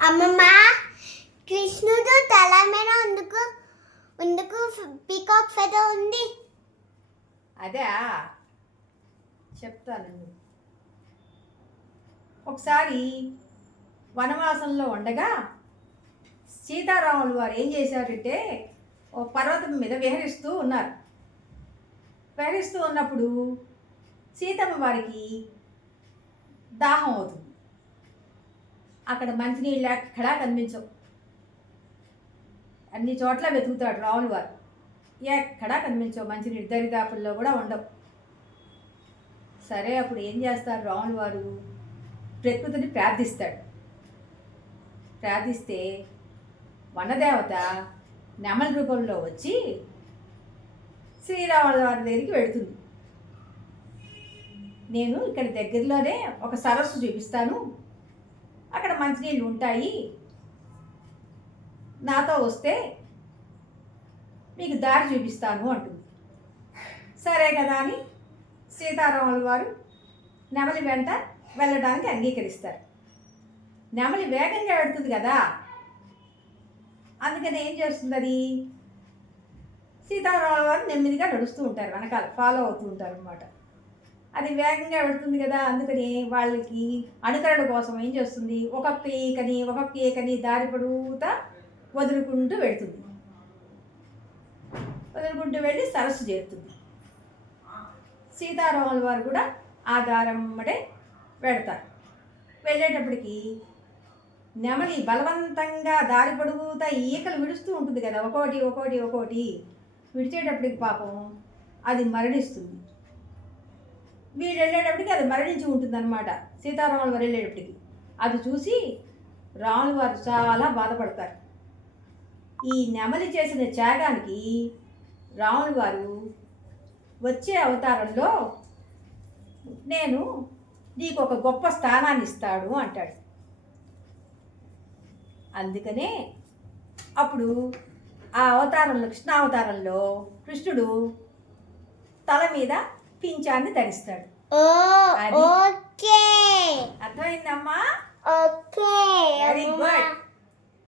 అమ్మమ్మ కృష్ణుడు తల మీద ఎందుకు ఎందుకు పీకాక్ ఫెదర్ ఉంది? అదే చెప్తాను. ఒకసారి వనవాసంలో ఉండగా సీతారాములు వారు ఏం చేశారంటే ఓ పర్వతం మీద విహరిస్తూ ఉన్నారు. విహరిస్తూ ఉన్నప్పుడు సీతమ్మ వారికి దాహం అవుతుంది. అక్కడ మంచినీళ్ళు ఎక్కడా కనిపించవు. అన్ని చోట్ల వెతుకుతాడు రాములు వారు, ఎక్కడా కనిపించవు. మంచినీళ్ళు దరిదాపుల్లో కూడా ఉండవు. సరే, అప్పుడు ఏం చేస్తారు రాములు వారు? ప్రకృతిని ప్రార్థిస్తాడు. ప్రార్థిస్తే వనదేవత నెమలి రూపంలో వచ్చి శ్రీరాముల వారి దగ్గరికి వెళుతుంది. నేను ఇక్కడ దగ్గరలోనే ఒక సరస్సు చూపిస్తాను, అక్కడ మంచినీళ్ళు ఉంటాయి, నాతో వస్తే మీకు దారి చూపిస్తాను అంటుంది. సరే కదా అని సీతారాముల వారు నెమలి వెంట వెళ్ళడానికి అంగీకరిస్తారు. నెమలి వేగంగా వెళుతుంది కదా, అందుకని ఏం చేస్తుంది అది? సీతారాముల వారు నెమ్మదిగా నడుస్తూ ఉంటారు, వెనకాల ఫాలో అవుతూ ఉంటారు అనమాట. అది వేగంగా వెళుతుంది కదా, అందుకని వాళ్ళకి అనుకరణ కోసం ఏం చేస్తుంది? ఒక్కొక్క ఏకని దారి పొడుగుతా వదులుకుంటూ వెళుతుంది. వదులుకుంటూ వెళ్ళి సరస్సు చేరుతుంది. సీతారాముల వారు కూడా ఆ దారమ్మడే వెళతారు. వెళ్ళేటప్పటికి నెమలి బలవంతంగా దారి పొడుగుతా ఈకలు విడుస్తూ ఉంటుంది కదా, ఒక్కోటి విడిచేటప్పటికి పాపం అది మరణిస్తుంది. వీళ్ళు వెళ్ళేటప్పటికి అది మరణించి ఉంటుంది అనమాట. సీతారాముల వారు వెళ్ళేటప్పటికి అది చూసి రాముల వారు చాలా బాధపడతారు. ఈ నెమలి చేసిన త్యాగానికి రాముల వారు వచ్చే అవతారంలో నేను నీకు ఒక గొప్ప స్థానాన్ని ఇస్తాడు అంటాడు. అందుకనే అప్పుడు ఆ అవతారంలో, కృష్ణావతారంలో కృష్ణుడు తల మీద పింఛాన్ని ధరిస్తాడు. అర్థమైందమ్మా? Okay, very good.